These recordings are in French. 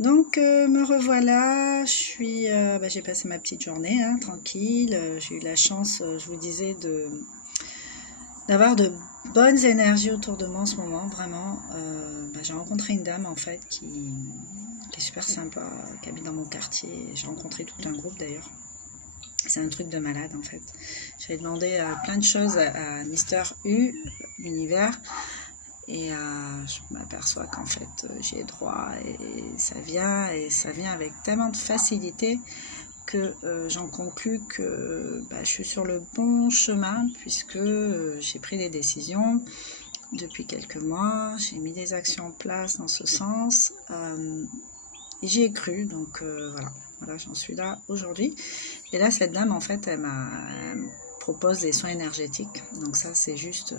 Donc me revoilà, j'ai passé ma petite journée, hein, tranquille. J'ai eu la chance, je vous disais, d'avoir de bonnes énergies autour de moi en ce moment, vraiment. J'ai rencontré une dame en fait qui est super sympa, qui habite dans mon quartier. J'ai rencontré tout un groupe d'ailleurs. C'est un truc de malade en fait. J'avais demandé plein de choses à Mister U, l'univers. Et je m'aperçois qu'en fait, j'y ai droit et ça vient avec tellement de facilité que j'en conclus que je suis sur le bon chemin puisque j'ai pris des décisions depuis quelques mois, j'ai mis des actions en place dans ce sens et j'y ai cru, donc voilà, j'en suis là aujourd'hui. Et là, cette dame, en fait, elle me propose des soins énergétiques, donc ça, c'est juste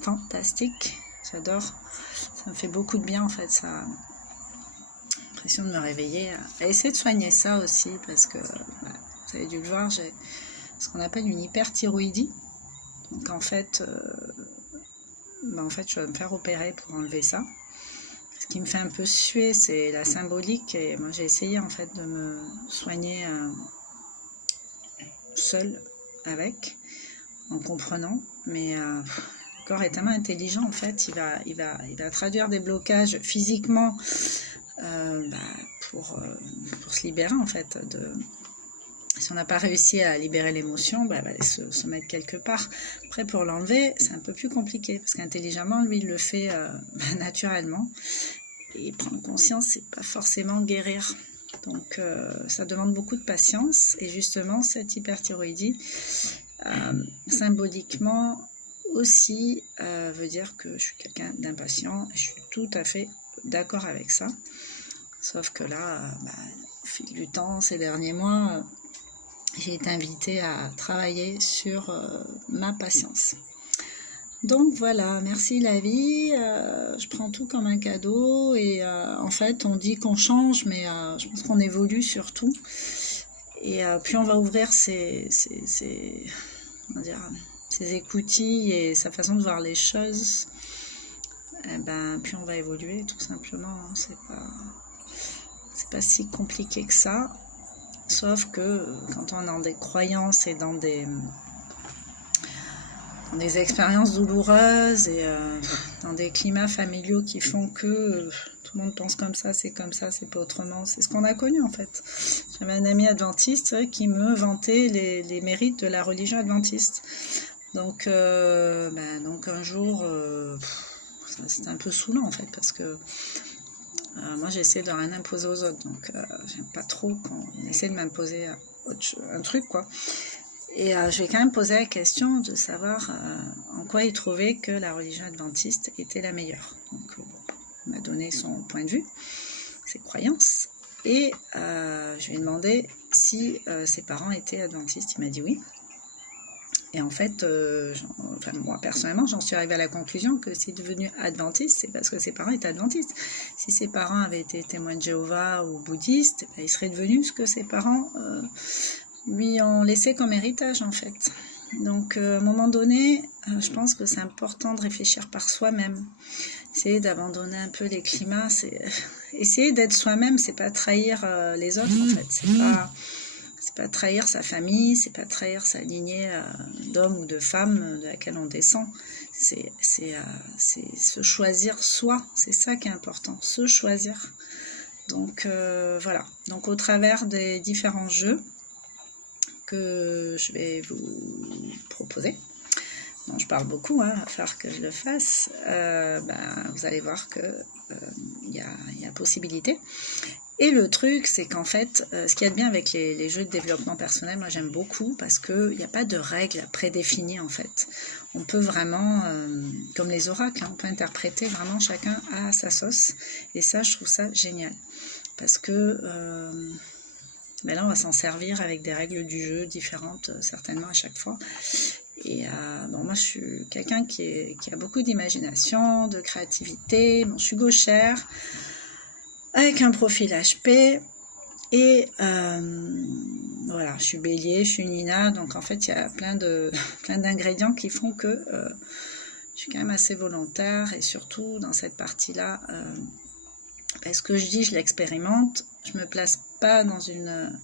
fantastique, j'adore, ça me fait beaucoup de bien en fait, ça a l'impression de me réveiller, à essayer de soigner ça aussi parce que vous avez dû le voir, j'ai ce qu'on appelle une hyperthyroïdie, donc en fait je vais me faire opérer pour enlever ça. Ce qui me fait un peu suer, c'est la symbolique, et moi j'ai essayé en fait de me soigner seule avec, en comprenant, mais le corps est tellement intelligent en fait, il va traduire des blocages physiquement pour se libérer en fait. Si on n'a pas réussi à libérer l'émotion, elle va se mettre quelque part. Après, pour l'enlever, c'est un peu plus compliqué parce qu'intelligemment, lui, il le fait naturellement. Et prendre conscience, c'est pas forcément guérir. Donc, ça demande beaucoup de patience. Et justement, cette hyperthyroïdie, symboliquement aussi, veut dire que je suis quelqu'un d'impatient. Je suis tout à fait d'accord avec ça. Sauf que là, au fil du temps, ces derniers mois, j'ai été invitée à travailler sur ma patience. Donc voilà, merci la vie, je prends tout comme un cadeau et en fait on dit qu'on change mais je pense qu'on évolue surtout et puis on va ouvrir comment dire, ses écoutilles et sa façon de voir les choses, puis on va évoluer tout simplement, hein. C'est pas si compliqué que ça, sauf que quand on est dans des croyances et dans des expériences douloureuses et dans des climats familiaux qui font que tout le monde pense comme ça, c'est pas autrement. C'est ce qu'on a connu en fait. J'avais un ami adventiste qui me vantait les mérites de la religion adventiste. Donc un jour, c'était un peu saoulant en fait parce que moi j'essaie de rien imposer aux autres. Donc j'aime pas trop quand on essaie de m'imposer un truc quoi. Et je vais quand même poser la question de savoir en quoi il trouvait que la religion adventiste était la meilleure. Donc, il m'a donné son point de vue, ses croyances, et je lui ai demandé si ses parents étaient adventistes. Il m'a dit oui. Et en fait, moi personnellement, j'en suis arrivée à la conclusion que s'il est devenu adventiste, c'est parce que ses parents étaient adventistes. Si ses parents avaient été témoins de Jéhovah ou bouddhistes, il serait devenu ce que ses parents lui ont laissé comme héritage en fait. Donc à un moment donné, je pense que c'est important de réfléchir par soi-même. Essayer d'abandonner un peu les climats, c'est essayer d'être soi-même, c'est pas trahir les autres en fait. C'est pas trahir sa famille, c'est pas trahir sa lignée d'hommes ou de femmes de laquelle on descend. C'est se choisir soi, c'est ça qui est important, se choisir. Donc voilà. Donc au travers des différents jeux que je vais vous proposer, bon, je parle beaucoup, hein, il va falloir que je le fasse, vous allez voir que y a possibilité. Et le truc, c'est qu'en fait, ce qu'il y a de bien avec les jeux de développement personnel, moi j'aime beaucoup parce qu'il n'y a pas de règles prédéfinies en fait. On peut vraiment, comme les oracles, on peut interpréter vraiment chacun à sa sauce. Et ça, je trouve ça génial. Parce que là, on va s'en servir avec des règles du jeu différentes, certainement à chaque fois. Et moi, je suis quelqu'un qui a beaucoup d'imagination, de créativité. Bon, je suis gauchère, avec un profil HP. Et voilà, je suis bélier, je suis Nina. Donc, en fait, il y a plein d'ingrédients qui font que je suis quand même assez volontaire. Et surtout, dans cette partie-là, ce que je dis, je l'expérimente. Je me place pas dans une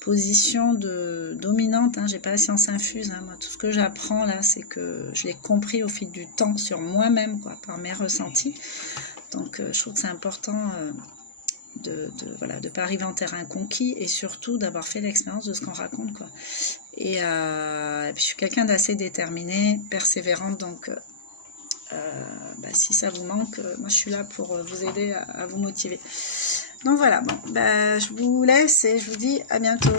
position de dominante, hein. J'ai pas la science infuse, hein. Moi, tout ce que j'apprends là, c'est que je l'ai compris au fil du temps sur moi-même, quoi, par mes ressentis. Donc, je trouve que c'est important voilà, de pas arriver en terrain conquis et surtout d'avoir fait l'expérience de ce qu'on raconte, quoi. Et puis, je suis quelqu'un d'assez déterminé, persévérante, donc si ça vous manque, moi je suis là pour vous aider à vous motiver. Donc voilà, bon, je vous laisse et je vous dis à bientôt.